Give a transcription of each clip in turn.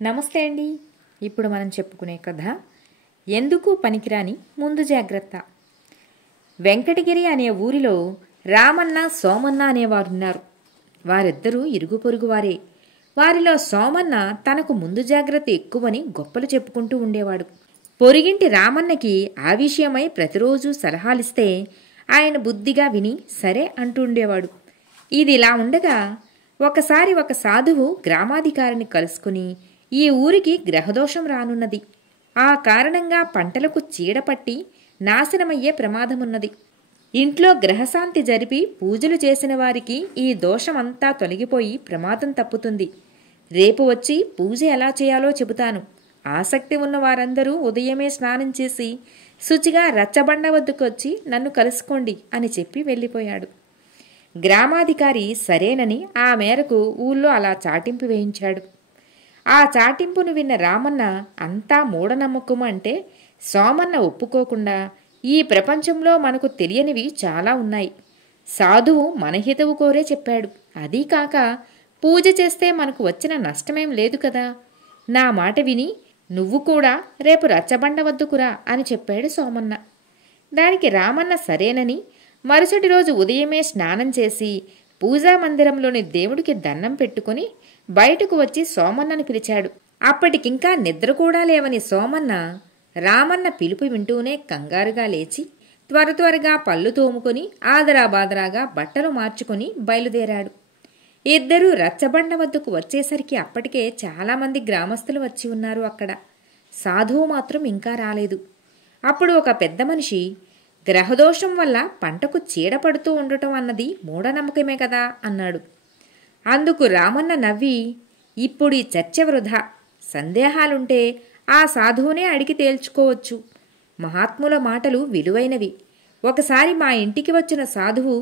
నమస్తే అండి. ఇప్పుడు మనం చెప్పుకునే కథ ఎందుకు పనికిరాని ముందు జాగ్రత్త. వెంకటగిరి అనే ఊరిలో రామన్న సోమన్న అనేవారున్నారు. వారిద్దరూ ఇరుగు పొరుగు వారే. వారిలో సోమన్న తనకు ముందు జాగ్రత్త ఎక్కువని గొప్పలు చెప్పుకుంటూ ఉండేవాడు. పొరిగింటి రామన్నకి ఆ విషయమై ప్రతిరోజు సలహాలిస్తే ఆయన బుద్ధిగా విని సరే అంటూ ఉండేవాడు. ఇది ఇలా ఉండగా ఒకసారి ఒక సాధువు గ్రామాధికారిని కలుసుకుని ఈ ఊరికి గ్రహదోషం రానున్నది, ఆ కారణంగా పంటలకు చీడపట్టి నాశనమయ్యే ప్రమాదమున్నది, ఇంట్లో గ్రహశాంతి జరిపి పూజలు చేసిన వారికి ఈ దోషమంతా తొలగిపోయి ప్రమాదం తప్పుతుంది, రేపు వచ్చి పూజ ఎలా చేయాలో చెబుతాను, ఆసక్తి ఉన్న వారందరూ ఉదయమే స్నానం చేసి శుచిగా రచ్చబండ వద్దకు వచ్చి నన్ను కలుసుకోండి అని చెప్పి వెళ్ళిపోయాడు. గ్రామాధికారి సరేనని ఆ మేరకు ఊళ్ళో అలా చాటింపు వేయించాడు. ఆ చాటింపును విన్న రామన్న అంతా మూఢనమ్మకం అంటే సోమన్న ఒప్పుకోకుండా ఈ ప్రపంచంలో మనకు తెలియనివి చాలా ఉన్నాయి, సాధువు మన హితవు కోరే చెప్పాడు, అదీ కాక పూజ చేస్తే మనకు వచ్చిన నష్టమేం లేదు కదా, నా మాట విని నువ్వు కూడా రేపు రచ్చబండ వద్దకురా అని చెప్పాడు సోమన్న. దానికి రామన్న సరేనని మరుసటి రోజు ఉదయమే స్నానం చేసి పూజా మందిరంలోని దేవుడికి దండం పెట్టుకుని బయటకు వచ్చి సోమన్నను పిలిచాడు. అప్పటికింకా నిద్ర కూడా లేవని సోమన్న రామన్న పిలుపు వింటూనే కంగారుగా లేచి త్వరగా పళ్ళు తోముకొని ఆదరాబాదరాగా బట్టలు మార్చుకుని బయలుదేరాడు. ఇద్దరూ రచ్చబండ వద్దకు వచ్చేసరికి అప్పటికే చాలామంది గ్రామస్తులు వచ్చి ఉన్నారు. అక్కడ సాధువు మాత్రం ఇంకా రాలేదు. అప్పుడు ఒక పెద్ద మనిషి, గ్రహదోషం వల్ల పంటకు చీడపడుతూ ఉండటం అన్నది మూఢనమ్మకమే కదా అన్నాడు. అందుకు రామన్న నవ్వి, ఇప్పుడు ఈ చర్చ వృధా, సందేహాలుంటే ఆ సాధువునే అడిగి తేల్చుకోవచ్చు, మహాత్ముల మాటలు విలువైనవి, ఒకసారి మా ఇంటికి వచ్చిన సాధువు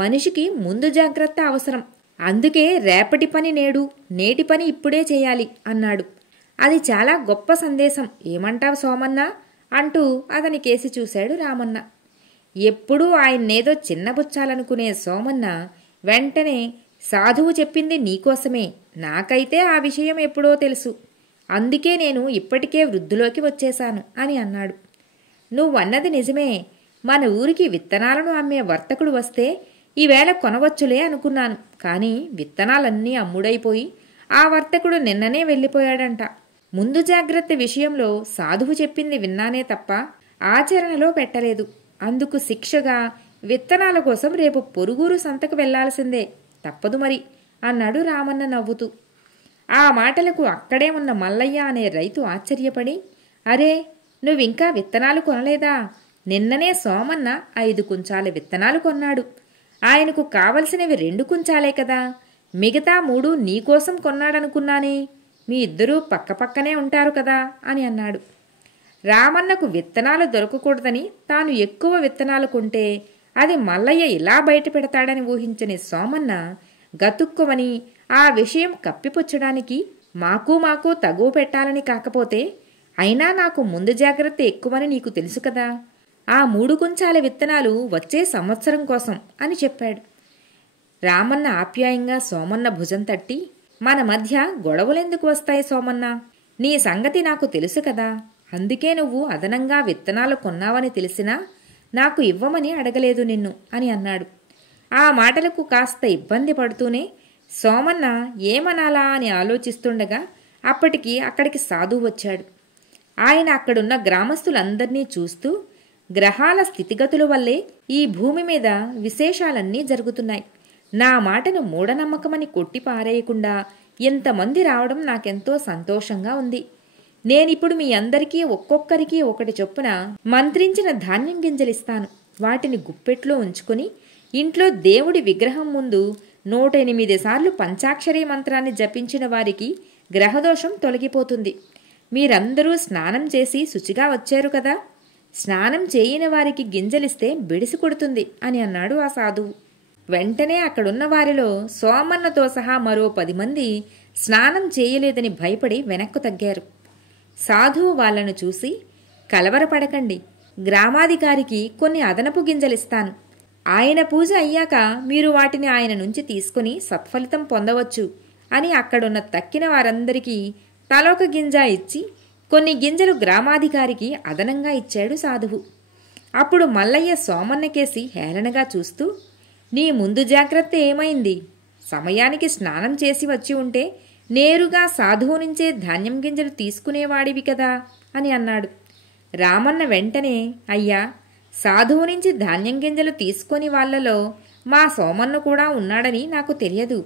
మనిషికి ముందు జాగ్రత్త అవసరం, అందుకే రేపటి పని నేడు, నేటి పని ఇప్పుడే చేయాలి అన్నాడు. అది చాలా గొప్ప సందేశం, ఏమంటావు సోమన్న అంటూ అతని కేసి చూశాడు రామన్న. ఎప్పుడూ ఆయన్నేదో చిన్నబుచ్చాలనుకునే సోమన్న వెంటనే, సాధువు చెప్పింది నీకోసమే, నాకైతే ఆ విషయం ఎప్పుడో తెలుసు, అందుకే నేను ఇప్పటికే వృద్ధిలోకి వచ్చేశాను అని అన్నాడు. నువ్వన్నది నిజమే, మన ఊరికి విత్తనాలను అమ్మే వర్తకుడు వస్తే ఈవేళ కొనవచ్చులే అనుకున్నాను, కానీ విత్తనాలన్నీ అమ్ముడైపోయి ఆ వర్తకుడు నిన్ననే వెళ్ళిపోయాడంట. ముందు జాగ్రత్త విషయంలో సాధువు చెప్పింది విన్నానే తప్ప ఆచరణలో పెట్టలేదు, అందుకు శిక్షగా విత్తనాల కోసం రేపు పొరుగురు సంతకు వెళ్లాల్సిందే, తప్పదు మరి అన్నాడు రామన్న నవ్వుతూ. ఆ మాటలకు అక్కడే ఉన్న మల్లయ్య అనే రైతు ఆశ్చర్యపడి, అరే నువ్వింకా విత్తనాలు కొనలేదా, నిన్ననే సోమన్న 5 కుంచాల విత్తనాలు కొన్నాడు, ఆయనకు కావలసినవి 2 కుంచాలే కదా, మిగతా 3 నీకోసం కొన్నాడనుకున్నానే, మీ ఇద్దరూ పక్కపక్కనే ఉంటారు కదా అని అన్నాడు. రామన్నకు విత్తనాలు దొరకకూడదని తాను ఎక్కువ విత్తనాలు కొంటే అది మల్లయ్య ఇలా బయట పెడతాడని ఊహించని సోమన్న గతుక్కుమని ఆ విషయం కప్పిపుచ్చడానికి మాకు తగువ పెట్టాలని కాకపోతే, అయినా నాకు ముందు జాగ్రత్త ఎక్కువని నీకు తెలుసు కదా, ఆ 3 కుంచాల విత్తనాలు వచ్చే సంవత్సరం కోసం అని చెప్పాడు. రామన్న ఆప్యాయంగా సోమన్న భుజం తట్టి, మన మధ్య గొడవలెందుకు వస్తాయి సోమన్న, నీ సంగతి నాకు తెలుసు కదా, అందుకే నువ్వు అదనంగా విత్తనాలు కొన్నావని తెలిసినా నాకు ఇవ్వమని అడగలేదు నిన్ను అని అన్నాడు. ఆ మాటలకు కాస్త ఇబ్బంది పడుతూనే సోమన్న ఏమనాలా అని ఆలోచిస్తుండగా అప్పటికి అక్కడికి సాధువు వచ్చాడు. ఆయన అక్కడున్న గ్రామస్తులందర్నీ చూస్తూ, గ్రహాల స్థితిగతుల వల్లే ఈ భూమి మీద విశేషాలన్నీ జరుగుతున్నాయి, నా మాటను మూఢనమ్మకమని కొట్టి పారేయకుండా ఇంతమంది రావడం నాకెంతో సంతోషంగా ఉంది, నేనిప్పుడు మీ అందరికీ ఒక్కొక్కరికి ఒకటి చొప్పున మంత్రించిన ధాన్యం గింజలిస్తాను, వాటిని గుప్పెట్లో ఉంచుకుని ఇంట్లో దేవుడి విగ్రహం ముందు 108 సార్లు పంచాక్షరీ మంత్రాన్ని జపించిన వారికి గ్రహదోషం తొలగిపోతుంది, మీరందరూ స్నానం చేసి శుచిగా వచ్చారు కదా, స్నానం చేయని వారికి గింజలిస్తే బెడిసి కొడుతుంది అని అన్నాడు ఆ సాధువు. వెంటనే అక్కడున్న వారిలో సోమన్నతో సహా మరో 10 మంది స్నానం చేయలేదని భయపడి వెనక్కు తగ్గారు. సాధువు వాళ్లను చూసి, కలవరపడకండి, గ్రామాధికారికి కొన్ని అదనపు గింజలిస్తాను, ఆయన పూజ అయ్యాక మీరు వాటిని ఆయన నుంచి తీసుకుని సత్ఫలితం పొందవచ్చు అని అక్కడున్న తక్కిన వారందరికీ తలొక గింజ ఇచ్చి కొన్ని గింజలు గ్రామాధికారికి అదనంగా ఇచ్చాడు సాధువు. అప్పుడు మల్లయ్య సోమన్నకేసి హేళనగా చూస్తూ, నీ ముందు జాగ్రత్త ఏమైంది? సమయానికి స్నానం చేసి వచ్చి ఉంటే నేరుగా సాధువు నుంచే ధాన్యం గింజలు తీసుకునేవాడివి కదా అని అన్నాడు. రామన్న వెంటనే, అయ్యా, సాధువు నుంచి ధాన్యం గింజలు తీసుకొని వాళ్లలో మా సోమన్న కూడా ఉన్నాడని నాకు తెలియదు.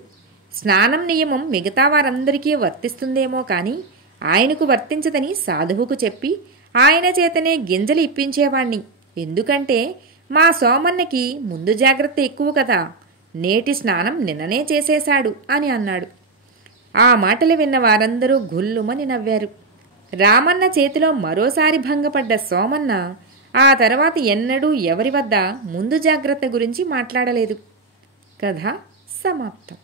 స్నానం నియమం మిగతా వారందరికీ వర్తిస్తుందేమో కానీ ఆయనకు వర్తించదని సాధువుకు చెప్పి ఆయన చేతనే గింజలు ఇప్పించేవాణ్ణి. ఎందుకంటే మా సోమన్నకి ముందు జాగ్రత్త ఎక్కువ కదా, నేటి స్నానం నిన్ననే చేసేశాడు అని అన్నాడు. ఆ మాటలు విన్న వారందరూ గుల్లుమని నవ్వారు. రామన్న చేతిలో మరోసారి భంగపడ్డ సోమన్న ఆ తర్వాత ఎన్నడూ ఎవరి వద్ద ముందు జాగ్రత్త గురించి మాట్లాడలేదు. కథ సమాప్తం.